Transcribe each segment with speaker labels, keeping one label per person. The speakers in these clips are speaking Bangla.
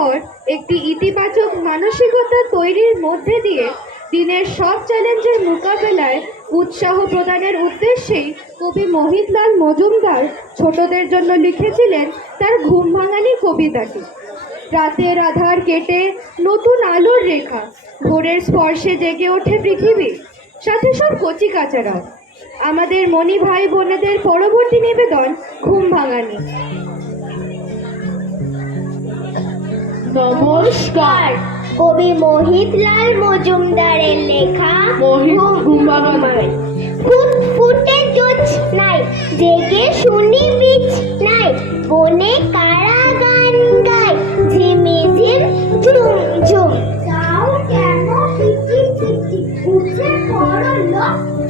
Speaker 1: পর একটি ইতিবাচক মানসিকতা তৈরির মধ্যে দিয়ে দিনের সব চ্যালেঞ্জের মোকাবেলায় উৎসাহ প্রদানের উদ্দেশ্যেই কবি মোহিতলাল মজুমদার ছোটদের জন্য লিখেছিলেন তার ঘুম ভাঙানি কবিতাটি। রাতের আধার কেটে নতুন আলোর রেখা, ভোরের স্পর্শে জেগে ওঠে পৃথিবী, সাথে সব কচি কাচারাও আমাদের মনি ভাই বোনেদের পরবর্তী নিবেদন, ঘুম ভাঙানি।
Speaker 2: নমস্কার।
Speaker 3: কবি মোহিতলাল মজুমদারের লেখা
Speaker 2: মোহিত
Speaker 3: ফুট ফুটে জোছ নাই জেগে শুনি বিচ নাই বনে কারা গান গায় ঝিমি ঝিম ঝুম ঝুম। যাও কেন পিচি পিচি উঠে পড়ল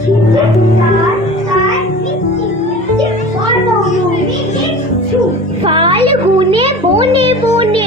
Speaker 3: খিচে তার তার পিচি পিচি সর্বমূলি ঝুম ফাল গুনে বনে বনে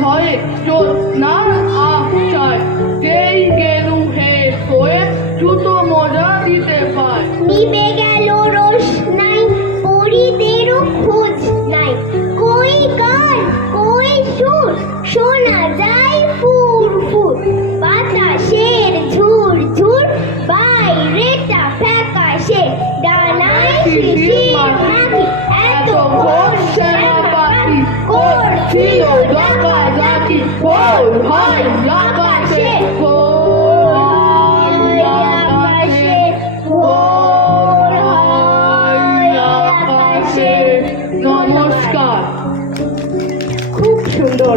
Speaker 2: ভয়ে ভয়ে জ্যোৎস্নার আশায় কেই গেলু হে হয়ে জুতো মজা দিতে পায়।
Speaker 3: নিবে গেল রোশনাই পরিদেরও খোঁজ নাই। কই গান কই সুর শোনা যায় ফুর ফুর। বাতাসের ঝুর ঝুর বাইরেটা ফ্যাকাশে ডানায় শিশির মাখি এত ভোর
Speaker 2: সেনাপাতি করছিল ডাকাডাকি হয় আকাশে ভোর আকাশে ভোর নমস্কার
Speaker 1: খুব সুন্দর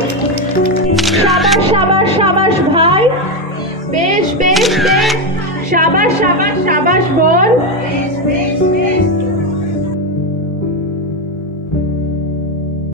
Speaker 1: সাবাস সাবাস সাবাস ভাই বেশ বেশ বেশ সাবাস সাবাস সাবাস বল